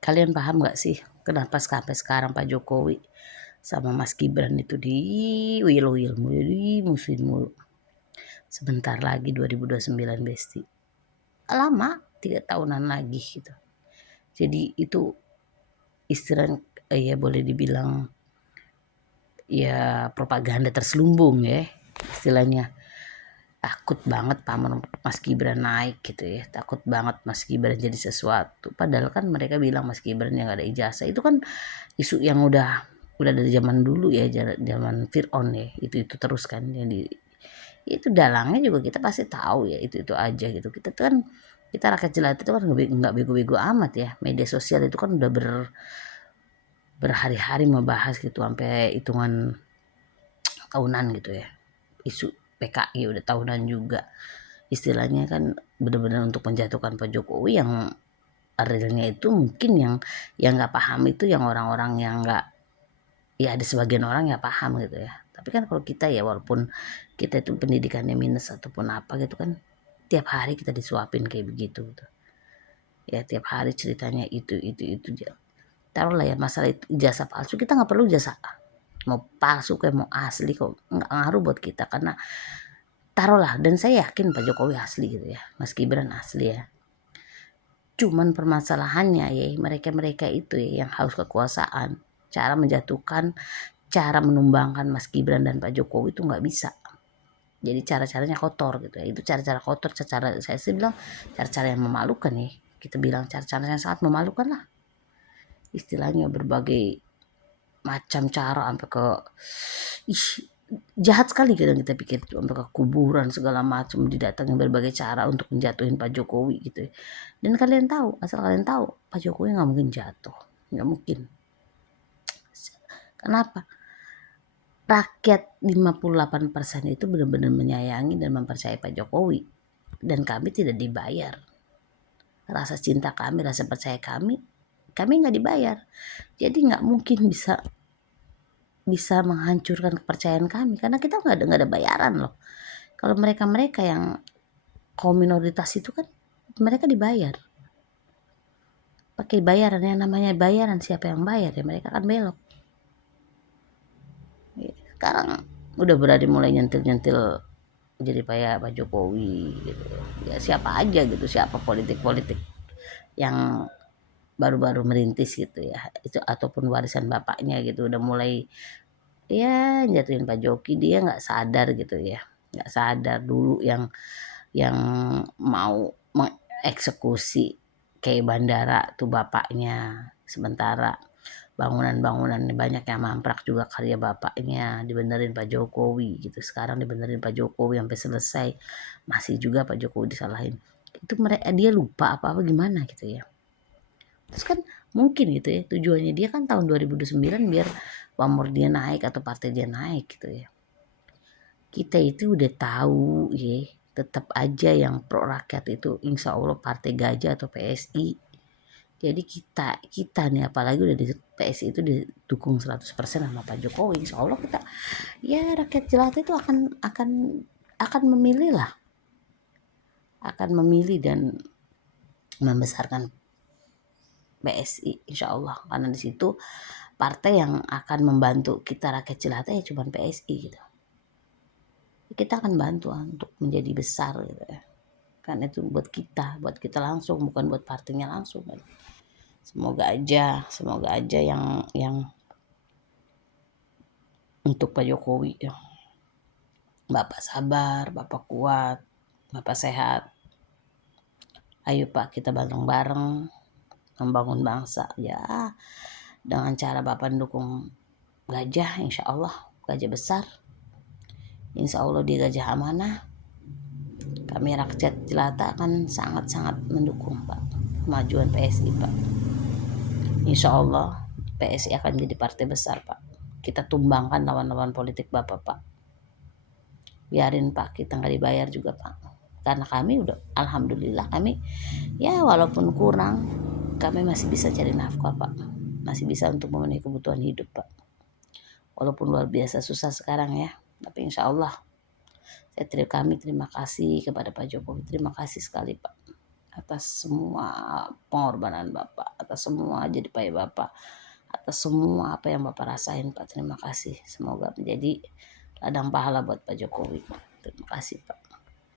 Kalian paham gak sih kenapa sampai sekarang Pak Jokowi sama Mas Gibran itu diuyel-uyel mulu, dimusuhin mulu. Sebentar lagi 2029 Besti. Lama, 3 tahunan lagi gitu. Jadi itu istilah ya boleh dibilang ya propaganda terselubung ya istilahnya. Takut banget paman Mas Gibran naik gitu ya, takut banget Mas Gibran jadi sesuatu, padahal kan mereka bilang Mas Gibran yang gak ada ijazah. Itu kan isu yang udah dari zaman dulu ya, zaman Fir'aun ya, itu terus kan yang itu dalangnya juga kita pasti tahu ya, itu aja gitu. Kita tuh kan, kita rakyat jelata itu kan nggak bego-bego amat ya. Media sosial itu kan udah berhari-hari membahas gitu sampai hitungan tahunan gitu ya, isu PKI udah tahunan juga. Istilahnya kan benar-benar untuk menjatuhkan Pak Jokowi. Yang realnya itu mungkin yang nggak paham itu yang orang-orang yang nggak, ya ada sebagian orang yang paham gitu ya. Tapi kan kalau kita ya, walaupun kita itu pendidikannya minus ataupun apa gitu kan, tiap hari kita disuapin kayak begitu gitu. Ya tiap hari ceritanya itu dia. Taruhlah ya masalah itu ijazah palsu, kita nggak perlu jasa mau palsu kayak mau asli kok nggak ngaruh buat kita. Karena taruhlah, dan saya yakin Pak Jokowi asli gitu ya, Mas Gibran asli ya. Cuman permasalahannya ya mereka-mereka itu ya yang haus kekuasaan, cara menjatuhkan, cara menumbangkan Mas Gibran dan Pak Jokowi itu nggak bisa. Jadi cara-caranya kotor gitu ya. Itu cara-cara kotor, cara saya sih bilang cara-cara yang memalukan ya. Kita bilang cara-cara yang sangat memalukan lah. Istilahnya berbagai macam cara sampai ke ih, jahat sekali kadang kita pikir tuh, sampai ke kuburan segala macam didatangin berbagai cara untuk menjatuhin Pak Jokowi gitu ya. Dan kalian tahu, asal kalian tahu, Pak Jokowi nggak mungkin jatuh, nggak mungkin. Kenapa? Rakyat 58% itu benar-benar menyayangi dan mempercayai Pak Jokowi, dan kami tidak dibayar. Rasa cinta kami, rasa percaya kami nggak dibayar. Jadi nggak mungkin bisa menghancurkan kepercayaan kami karena kita nggak ada bayaran loh. Kalau mereka yang kaum minoritas itu kan mereka dibayar, pakai bayaran. Yang namanya bayaran, siapa yang bayar ya mereka kan belok. Sekarang udah berani mulai nyentil jadi kayak Pak Jokowi gitu ya. Siapa aja gitu, siapa politik yang baru-baru merintis gitu ya, itu ataupun warisan bapaknya gitu udah mulai ya jatuhin Pak Jokowi. Dia nggak sadar gitu ya, nggak sadar dulu yang mau mengeksekusi kayak bandara tuh bapaknya. Sementara bangunan-bangunan banyak yang mamprak juga karya bapaknya, dibenerin Pak Jokowi gitu. Sekarang dibenerin Pak Jokowi sampai selesai, masih juga Pak Jokowi disalahin. Itu mereka, dia lupa apa gimana gitu ya. Terus kan mungkin gitu ya, tujuannya dia kan tahun 2029 biar pamor dia naik atau partai dia naik gitu ya. Kita itu udah tahu ya, tetap aja yang pro rakyat itu insya Allah partai gajah atau PSI. Jadi kita nih apalagi udah di PSI itu didukung 100% sama Pak Jokowi. Insya Allah kita ya rakyat jelata itu akan memilih lah, akan memilih dan membesarkan PSI insya Allah. Karena di situ partai yang akan membantu kita rakyat jelata ya cuma PSI gitu. Kita akan bantu untuk menjadi besar gitu ya. Kan itu buat kita langsung, bukan buat partainya langsung kan. Semoga aja yang untuk Pak Jokowi ya. Bapak sabar, Bapak kuat, Bapak sehat. Ayo Pak, kita bareng-bareng membangun bangsa ya. Dengan cara Bapak dukung gajah, insya Allah gajah besar. Insya Allah dia gajah amanah. Kami rakyat jelata akan sangat-sangat mendukung Pak kemajuan PSI Pak. Insya Allah PSI akan jadi partai besar Pak. Kita tumbangkan lawan-lawan politik Bapak Pak. Biarin Pak, kita nggak dibayar juga Pak. Karena kami udah, alhamdulillah kami ya walaupun kurang, kami masih bisa cari nafkah Pak. Masih bisa untuk memenuhi kebutuhan hidup Pak. Walaupun luar biasa susah sekarang ya, tapi insya Allah kami terima kasih kepada Pak Jokowi. Terima kasih sekali Pak. atas semua pengorbanan Bapak, atas semua jadi payah Bapak, atas semua apa yang Bapak rasain Pak. Terima kasih. Semoga menjadi ladang pahala buat Pak Jokowi. Terima kasih Pak.